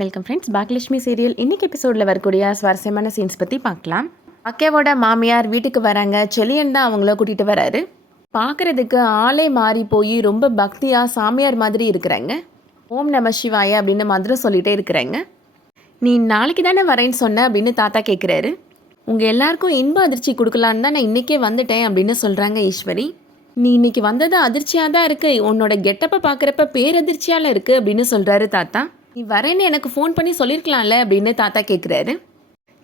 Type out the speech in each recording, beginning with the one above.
Welcome friends. Bhagyalakshmi serial இன்றைக்கி எபிசோடில் வரக்கூடிய சுவாரஸ்யமான சீன்ஸ் பற்றி பார்க்கலாம். அக்காவோட மாமியார் வீட்டுக்கு வராங்க. செலியன் தான் அவங்கள கூட்டிகிட்டு வராரு. பார்க்குறதுக்கு ஆளே மாறி போய் ரொம்ப பக்தியாக சாமியார் மாதிரி இருக்கிறாங்க. ஓம் நம சிவாய அப்படின்னு மந்திரம் சொல்லிகிட்டே இருக்கிறாங்க. நீ நாளைக்கு தானே வரேன்னு சொன்ன அப்படின்னு தாத்தா கேட்குறாரு. உங்கள் எல்லாருக்கும் இன்ப அதிர்ச்சி கொடுக்கலான்னு தான் நான் இன்றைக்கே வந்துட்டேன் அப்படின்னு சொல்கிறாங்க ஈஸ்வரி. நீ இன்னைக்கு வந்தது அதிர்ச்சியாக தான் இருக்குது, உன்னோட கெட்டப்பை பார்க்குறப்ப பேரதிர்ச்சியால் இருக்குது அப்படின்னு சொல்கிறாரு தாத்தா. நீ வரேன்னு எனக்கு ஃபோன் பண்ணி சொல்லியிருக்கலாம்ல அப்படின்னு தாத்தா கேட்குறாரு.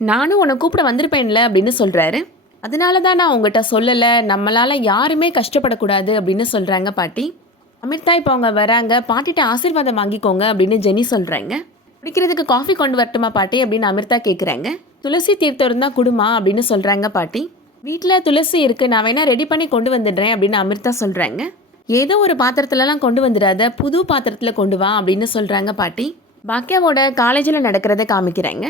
நானும் உன்னை கூப்பிட வந்திருப்பேன்ல அப்படின்னு சொல்கிறாரு. அதனால தான் நான் உங்கள்கிட்ட சொல்லலை, நம்மளால் யாருமே கஷ்டப்படக்கூடாது அப்படின்னு சொல்கிறாங்க பாட்டி. அமிர்தா இப்போ அவங்க வராங்க, பாட்டிகிட்ட ஆசீர்வாதம் வாங்கிக்கோங்க அப்படின்னு ஜெனி சொல்கிறாங்க. குடிக்கிறதுக்கு காஃபி கொண்டு வரட்டுமா பாட்டி அப்படின்னு அமிர்தா கேட்குறாங்க. துளசி தீர்த்தம் இருந்தால் குடுமா அப்படின்னு சொல்கிறாங்க பாட்டி. வீட்டில் துளசி இருக்குது, நான் வேணால் ரெடி பண்ணி கொண்டு வந்துடுறேன் அப்படின்னு அமிர்தா சொல்கிறாங்க. ஏதோ ஒரு பாத்திரத்துலலாம் கொண்டு வந்துடாத, புது பாத்திரத்தில் கொண்டு வா அப்படின்னு சொல்கிறாங்க பாட்டி. பாக்கியாவோட காலேஜில் நடக்கிறத காமிக்கிறாங்க.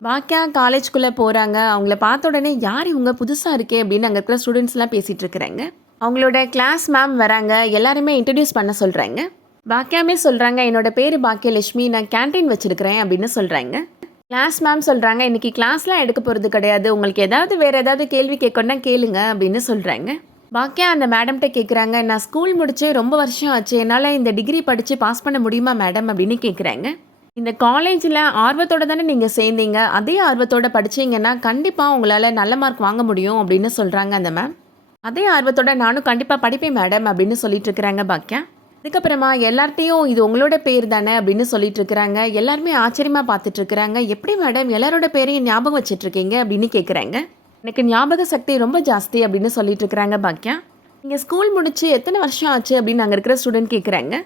பாக்கியா காலேஜ்குள்ளே போகிறாங்க. அவங்கள பார்த்த உடனே யார் இவங்க புதுசாக இருக்கே அப்படின்னு அங்கே இருக்கிற ஸ்டூடெண்ட்ஸ்லாம் பேசிகிட்டு இருக்கிறாங்க. அவங்களோட கிளாஸ் மேம் வராங்க, எல்லாருமே இன்ட்ரடியூஸ் பண்ண சொல்கிறாங்க. பாக்கியாமே சொல்கிறாங்க, என்னோட பேர் பாக்கியலட்சுமி, நான் கேன்டீன் வச்சுருக்கிறேன் அப்படின்னு சொல்கிறாங்க. கிளாஸ் மேம் சொல்கிறாங்க, இன்றைக்கி கிளாஸ்லாம் எடுக்க போகிறது கிடையாது, உங்களுக்கு ஏதாவது வேறு ஏதாவது கேள்வி கேட்கணுன்னா கேளுங்க அப்படின்னு சொல்கிறாங்க. பாக்கியா அந்த மேடம்கிட்ட கேட்குறாங்க, நான் ஸ்கூல் முடிச்சு ரொம்ப வருஷம் ஆச்சு, என்னால் இந்த டிகிரி படித்து பாஸ் பண்ண முடியுமா மேடம் அப்படின்னு கேட்குறாங்க. இந்த காலேஜில் ஆர்வத்தோடு தானே நீங்கள் சேர்ந்தீங்க, அதே ஆர்வத்தோடு படித்தீங்கன்னா கண்டிப்பாக உங்களால் நல்ல மார்க் வாங்க முடியும் அப்படின்னு சொல்கிறாங்க அந்த மேம். அதே ஆர்வத்தோட நானும் கண்டிப்பாக படிப்பேன் மேடம் அப்படின்னு சொல்லிட்டு இருக்கிறாங்க பாக்கியா. அதுக்கப்புறமா எல்லார்ட்டையும் இது உங்களோட பேர் தானே அப்படின்னு சொல்லிட்டு இருக்கிறாங்க. எல்லாருமே ஆச்சரியமாக பார்த்துட்ருக்குறாங்க. எப்படி மேடம் எல்லாரோட பேரையும் ஞாபகம் வச்சிட்ருக்கீங்க அப்படின்னு கேட்குறாங்க. எனக்கு ஞாபக சக்தி ரொம்ப ஜாஸ்தி அப்படின்னு சொல்லிட்டு இருக்கிறாங்க பாக்கியா. நீங்கள் ஸ்கூல் முடிச்சு எத்தனை வருஷம் ஆச்சு அப்படின்னு அங்கே இருக்கிற ஸ்டூடெண்ட் கேட்குறாங்க.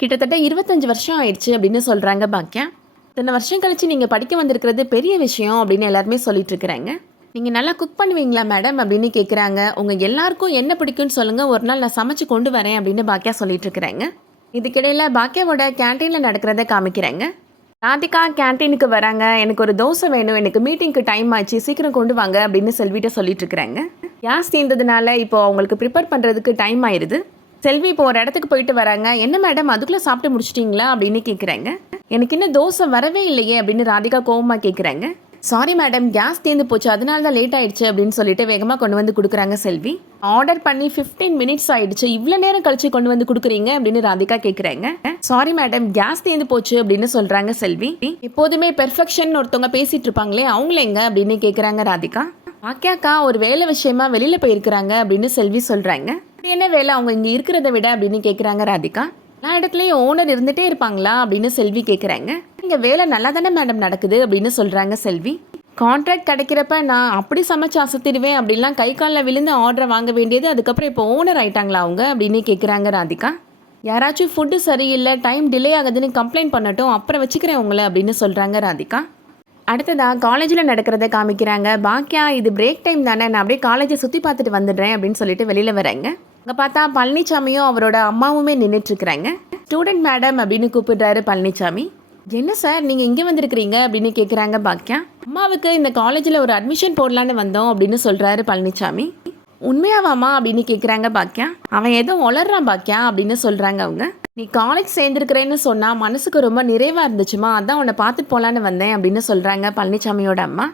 கிட்டத்தட்ட 25 வருஷம் ஆயிடுச்சு அப்படின்னு சொல்கிறாங்க பாக்கியா. இத்தனை வருஷம் கழிச்சு நீங்கள் படிக்க வந்திருக்கிறது பெரிய விஷயம் அப்படின்னு எல்லாருமே சொல்லிட்டு இருக்கிறாங்க. நீங்கள் நல்லா குக் பண்ணுவீங்களா மேடம் அப்படின்னு கேட்குறாங்க. உங்கள் எல்லாருக்கும் என்ன பிடிக்கும்னு சொல்லுங்கள், ஒரு நாள் நான் சமைச்சு கொண்டு வரேன் அப்படின்னு பாக்கியா சொல்லிட்டு இருக்கிறாங்க. இதுக்கிடையில் பாக்கியாவோட கேன்டீனில் நடக்கிறத காமிக்கிறாங்க. ராதிகா கேன்டீனுக்கு வராங்க. எனக்கு ஒரு தோசை வேணும், எனக்கு மீட்டிங்க்கு டைம் ஆச்சு, சீக்கிரம் கொண்டு வாங்க அப்படின்னு செல்விட்ட சொல்லிட்டு இருக்கிறாங்க. கேஸ் தீர்ந்ததுனால இப்போ அவங்களுக்கு ப்ரிப்பேர் பண்ணுறதுக்கு டைம் ஆயிடுது. செல்வி இப்போ ஒரு இடத்துக்கு போயிட்டு வராங்க. என்ன மேடம் அதுக்குள்ளே சாப்பிட்டு முடிச்சிட்டிங்களா அப்படின்னு கேட்குறாங்க. எனக்கு இன்னும் தோசை வரவே இல்லையே அப்படின்னு ராதிகா கோவமாக கேட்குறாங்க. சாரி மேடம், கேஸ் தீர்ந்து போச்சு, அதனால தான் லேட் ஆயிடுச்சு அப்படின்னு சொல்லிட்டு வேகமாக கொண்டு வந்து கொடுக்குறாங்க செல்வி. ஆர்டர் பண்ணி 15 மினிட்ஸ் ஆயிடுச்சு, இவ்வளோ நேரம் கழிச்சு கொண்டு வந்து கொடுக்குறீங்க அப்படின்னு ராதிகா கேட்குறாங்க. சாரி மேடம், கேஸ் தீர்ந்து போச்சு அப்படின்னு சொல்கிறாங்க செல்வி. எப்போதுமே பெர்ஃபெக்ஷன் ஒருத்தவங்க பேசிகிட்டு இருப்பாங்களே, அவங்கள எங்க அப்படின்னு கேட்குறாங்க ராதிகா. பாக்கியாக்கா ஒரு வேலை விஷயமா வெளியில் போயிருக்கிறாங்க அப்படின்னு செல்வி சொல்கிறாங்க. என்ன வேலை அவங்க இங்கே இருக்கிறத விட அப்படின்னு கேட்குறாங்க ராதிகா. எல்லா இடத்துலையும் ஓனர் இருந்துகிட்டே இருப்பாங்களா அப்படின்னு செல்வி கேட்குறாங்க. இங்கே வேலை நல்லா தானே மேடம் நடக்குது அப்படின்னு சொல்கிறாங்க செல்வி. கான்ட்ராக்ட் கிடைக்கிறப்ப நான் அப்படி சமைச்சு அசத்திடுவேன் அப்படின்லாம் கை காலில் விழுந்து ஆர்டரை வாங்க வேண்டியது, அதுக்கப்புறம் இப்போ ஓனர் ஆயிட்டாங்களா அவங்க அப்படின்னு கேட்குறாங்க ராதிகா. யாராச்சும் ஃபுட்டு சரியில்லை, டைம் டிலே ஆகுதுன்னு கம்ப்ளைண்ட் பண்ணட்டும், அப்புறம் வச்சுக்கிறேன் உங்களை அப்படின்னு சொல்கிறாங்க ராதிகா. அடுத்ததாக காலேஜில் நடக்கிறத காமிக்கிறாங்க. பாக்கியா இது பிரேக் டைம் தானே, நான் அப்படியே காலேஜை சுற்றி பார்த்துட்டு வந்துடுறேன் அப்படின்னு சொல்லிட்டு வெளியில் வராங்க. அங்கே பார்த்தா பழனிசாமியும் அவரோட அம்மாவுமே நின்றுட்டுருக்குறாங்க. ஸ்டூடெண்ட் மேடம் அப்படின்னு கூப்பிடுறாரு பழனிசாமி. என்ன சார் நீங்கள் இங்கே வந்திருக்கிறீங்க அப்படின்னு கேட்குறாங்க பாக்கியா. அம்மாவுக்கு இந்த காலேஜில் ஒரு அட்மிஷன் போடலான்னு வந்தோம் அப்படின்னு சொல்கிறாரு பழனிசாமி. உண்மையாவாம்மா அப்படின்னு கேட்குறாங்க பாக்கியா. அவன் ஏதோ வளர்றான் பாக்கியா அப்படின்னு சொல்கிறாங்க அவங்க. நீ காலேஜ் சேர்ந்துருக்கிறேன்னு சொன்னால் மனசுக்கு ரொம்ப நிறைவாக இருந்துச்சுமா, அதான் உன்னை பார்த்துட்டு போகலான்னு வந்தேன் அப்படின்னு சொல்கிறாங்க பழனிசாமியோட அம்மா.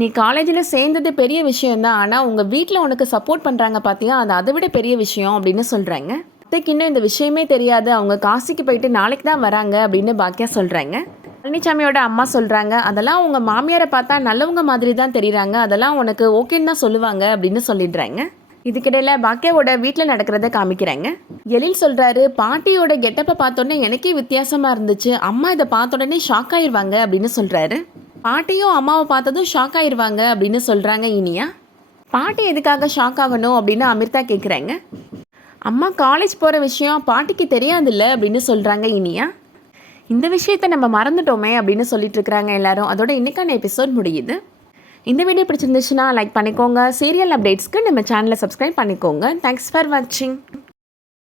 நீ காலேஜில் சேர்ந்தது பெரிய விஷயந்தான், ஆனால் உங்கள் வீட்டில் உனக்கு சப்போர்ட் பண்ணுறாங்க பார்த்தியா, அது அதை விட பெரிய விஷயம் அப்படின்னு சொல்கிறாங்க. அத்தைக்கு இன்னும் இந்த விஷயமே தெரியாது, அவங்க காசிக்கு போயிட்டு நாளைக்கு தான் வராங்க அப்படின்னு பாக்கியா சொல்கிறாங்க. பழனிசாமியோட அம்மா சொல்கிறாங்க, அதெல்லாம் உங்கள் மாமியாரை பார்த்தா நல்லவங்க மாதிரி தான் தெரியுறாங்க, அதெல்லாம் உனக்கு ஓகேன்னு தான் சொல்லுவாங்க அப்படின்னு சொல்லிடுறாங்க. இதுக்கிடையில் பாக்கியாவோட வீட்டில் நடக்கிறத காமிக்கிறாங்க. எழில் சொல்கிறாரு, பாட்டியோட கெட்டப்பை பார்த்தோன்னே எனக்கே வித்தியாசமாக இருந்துச்சு, அம்மா இதை பார்த்த உடனே ஷாக் ஆயிடுவாங்க அப்படின்னு சொல்கிறாரு. பாட்டியும் அம்மாவை பார்த்ததும் ஷாக் ஆயிடுவாங்க அப்படின்னு சொல்கிறாங்க இனியா. பாட்டி எதுக்காக ஷாக் ஆகணும் அப்படின்னு அமிர்தா கேட்குறாங்க. அம்மா காலேஜ் போகிற விஷயம் பாட்டிக்கு தெரியாதில்ல அப்படின்னு சொல்கிறாங்க இனியா. இந்த விஷயத்தை நம்ம மறந்துட்டோமே அப்படின்னு சொல்லிட்டு இருக்கிறாங்க எல்லாரும். அதோட இன்னைக்கான எபிசோட் முடியுது. இந்த வீடியோ பிடிச்சிருந்துச்சுன்னா லைக் பண்ணிக்கோங்க. சீரியல் அப்டேட்ஸ்க்கு நம்ம சேனலை சப்ஸ்கிரைப் பண்ணிக்கோங்க. தேங்க்ஸ் ஃபார் வாட்சிங்.